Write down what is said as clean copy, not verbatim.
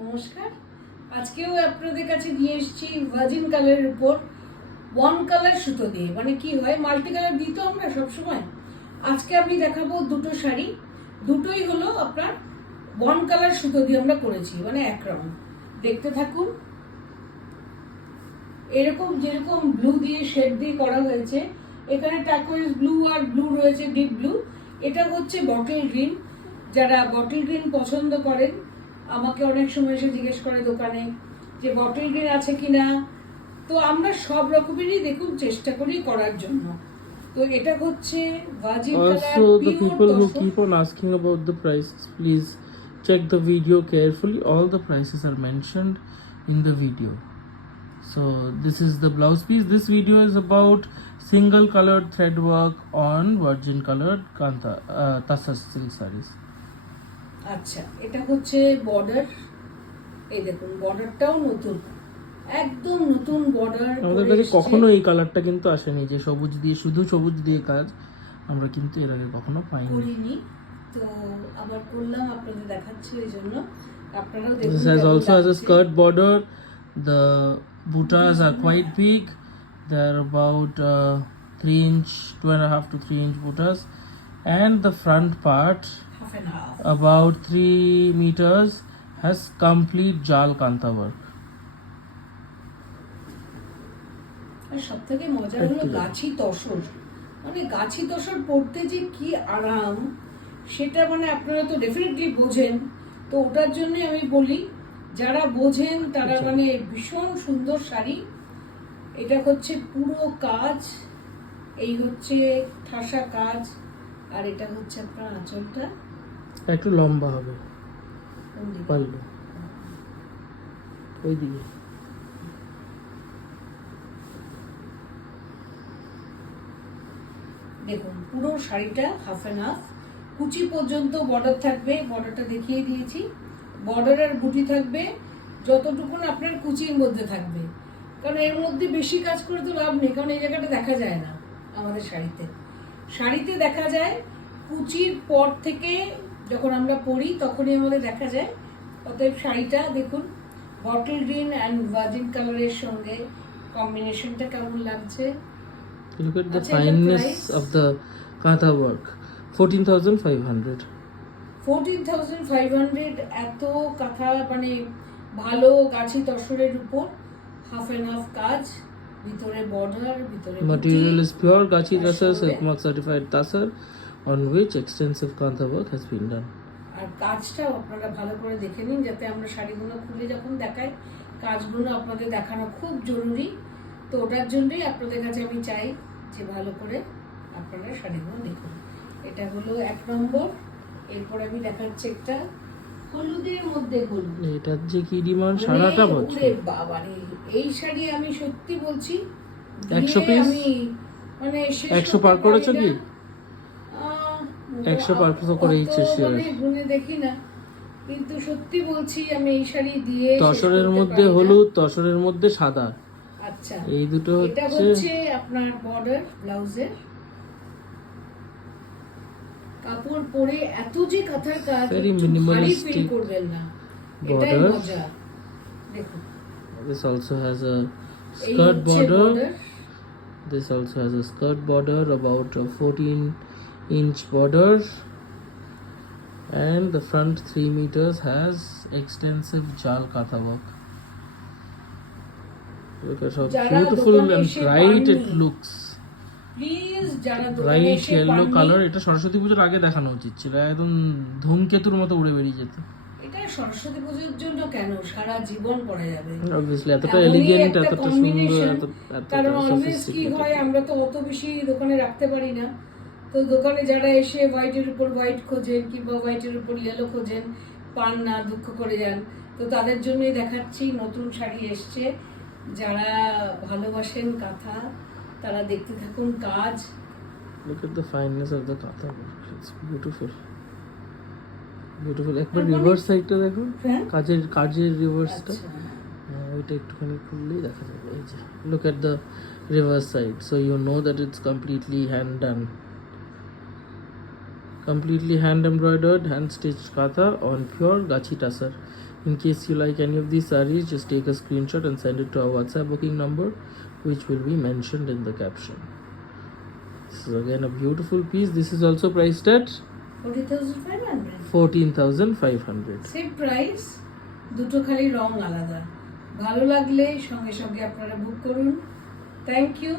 নমস্কার। আজকেও আপনাদের কাছে নিয়ে এসেছি ভার্জিন কালারের উপর ওয়ান কালার সুতো দিয়ে, মানে কি হয় মাল্টি কালার দিই তো আমরা সবসময়। আজকে আমি দেখাবো দুটো শাড়ি, দুটোই হলো আপনার ওয়ান কালার সুতো দিয়ে আমরা করেছি, মানে এক রঙ। দেখতে থাকুন। এরকম যেরকম ব্লু দিয়ে শেড দিয়ে করা হয়েছে, এখানে টার্কোয়েজ ব্লু আর ব্লু রয়েছে, ডিপ ব্লু। এটা হচ্ছে বটল গ্রিন। যারা বটল গ্রিন পছন্দ করেন আমাকে অনেক সময় এসে জিজ্ঞেস করে দোকানে যে বটল গ্রিন আছে কিনা। তো আমরা সব রকমেরই দেখুন চেষ্টা করি করার জন্য। তো এটা হচ্ছে virgin colour Also, the pure people who tussar. keep on asking about the prices, please check the video carefully. All the prices are mentioned in the video. So, this is the blouse piece. This video is about single colored thread work on virgin colored kanta tassar silk sarees. আচ্ছা, এটা হচ্ছে border. এই দেখুন বর্ডারটাও নতুন, একদম নতুন border. আমাদের কাছে কখনো এই কালারটা কিন্তু আসেনি, যে সবুজ দিয়ে, শুধু সবুজ দিয়ে কাজ আমরা কিন্তু এর আগে কখনো পাইনি। করিনি, তো আবার করলাম, আপনাদের দেখাচ্ছি এই জন্য আপনারাও দেখুন। This has also has a skirt border. The buttas are quite big. They are about 3 inch, 2.5 to 3 inch buttas, and the front part half and half. about 3 meters has complete jal kanta work. আর সব থেকে মজা হলো গাছি তসর, মানে গাছি তসর পড়তে যে কি আরাম, সেটা মানে আপনারা তো ডেফিনেটলি বোঝেন। তো ওটার জন্যই আমি বলি, যারা বোঝেন তারা মানে ভীষণ সুন্দর শাড়ি। এটা হচ্ছে পুরো কাজ, এই হচ্ছে ঠাসা কাজ, আর এটা হচ্ছে আপনার আঁচলটা একটু লম্বা হবে কোন দিকে? পারলে ওইদিকে। দেখুন পুরো শাড়িটা হাফ এন্ড হাফ, কুচি পর্যন্ত বর্ডার থাকবে, বর্ডারটা দেখিয়ে দিয়েছি। বর্ডার আর বুটি থাকবে যতটুকুন আপনার কুচির মধ্যে থাকবে, কারণ এর মধ্যে বেশি কাজ করে তো লাভ নেই, কারণ এই জায়গাটা দেখা যায় না আমাদের শাড়িতে। শাড়িতে দেখা যায় কুচির পর থেকে, যখন আমরা পরি তখনই আমাদের দেখা যায়। অতএব শাড়িটা দেখুন বটল গ্রিন অ্যান্ড ভার্জিন কালারের সঙ্গে কম্বিনেশনটা কেমন লাগছে। Look at the আচ্ছা, এটার fineness price? of the kantha work. 14,500. 14,500 এত কাঁথা, মানে ভালো গাছি তসরের উপর হাফ এন্ড হাফ কাজ, ভিতরে বর্ডার, ভিতরে Material is pure Gachi R Tassar সঙ্গে- Silk Mark certified tassar, on which extensive kantha work has been done. আর কাজটাও আপনারা ভালো করে দেখে নিন, যাতে আমরা শাড়িগুলো খুলে যখন দেখাই কাজগুলো আপনাদের দেখানো খুব জরুরি। তো ওটার জন্যই আপনাদের কাছে আমি চাই যে ভালো করে আপনারা শাড়িগুলো দেখুন। এটা হলো 1 নম্বর। এরপর আমি দেখাচ্ছি একটা হলুদের মধ্যে হলুদ। এটার যে কি ডিমান্ড সারাটা বছর। ওরে বাবারে, এই শাড়ি আমি সত্যি বলছি 100 দিয়ে piece? আমি মানে শেষ 100 করতে পার করেছো পারি কি? না। 100 পার তো করেই ইচ্ছে sure। মানে গুনে দেখি না, কিন্তু সত্যি বলছি আমি এই শাড়ি দিয়ে শেষ তসরের করতে মধ্যে পারি না। হলুদ, তসরের মধ্যে সাদা, আচ্ছা, এই দুটো এটা হচ্ছে হচ্ছে আপনার বর্ডার ব্লাউজের। কাপড় পরে এত যে কাঁথার কাজ, Very একটু ভারী minimalistic ফিল করবেন না, এটাই border. মজা। দেখুন This also has a এই skirt হচ্ছে border. border। This also has a skirt border, about a 14-inch border, and the front 3 meters has extensive jal katha work. Look at how যারা beautiful দোকানে and এসে bright it পাননি, looks. Please যারা দোকানে bright এসে yellow পাননি, colour. এটা সরস্বতী পুজোর আগে দেখানো উচিত ছিল, একদম ধূমকেতুর মতো উড়ে বেরিয়ে যেত। এটা সরস্বতী পুজোর জন্য কেন, সারা জীবন পড়া যাবে। অবভিয়াসলি এতটা এমনই এলিগেন্ট, একটা এতটা সুন্দর, combination, এতটা কারণ অলওয়েজ কি হয় sophisticated। আমরা তো অত বেশি দোকানে রাখতে পারি না। তো দোকানে যারা এসে হোয়াইটের উপর হোয়াইট খোঁজেন কিংবা হোয়াইটের উপর ইয়েলো খোঁজেন, পান না, দুঃখ করে যান। তো তাদের জন্যই দেখাচ্ছি নতুন শাড়ি এসছে। যারা ভালোবাসেন কাঁথা তারা দেখতে থাকুন কাজ। Look at the fineness of the katha work. It's beautiful. Beautiful. একবার আর রিভার্স সাইডটা দেখো, হ্যাঁ? কাজের রিভার্সটা। আচ্ছা, ওইটা একটুখানি খুললেই দেখা যাবে। এই যে look at the reverse side, so you know that it's completely hand done, completely hand embroidered, hand stitched katha on pure Gachi Tassar. In case you like any of these sarees, just take a screenshot and send it to our WhatsApp booking number, which will be mentioned in the caption. This is again a beautiful piece. This is also priced at 40,500 14,500. Same price, দুটো খালি রং আলাদা। ভালো লাগলে সঙ্গে সঙ্গে আপনারা book করুন। Thank you.